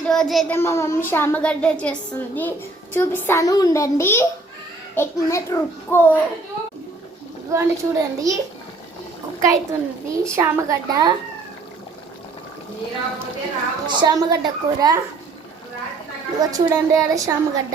ఈరోజు అయితే మా మమ్మీ శామగడ్డ చేస్తుంది, చూపిస్తాను ఉండండి. ఎక్ మినిట్ రుక్కో. ఇదిగోండి చూడండి, కుక్ అవుతుంది శామగడ్డ కూర. ఇదిగో చూడండి, అలా శామగడ్డ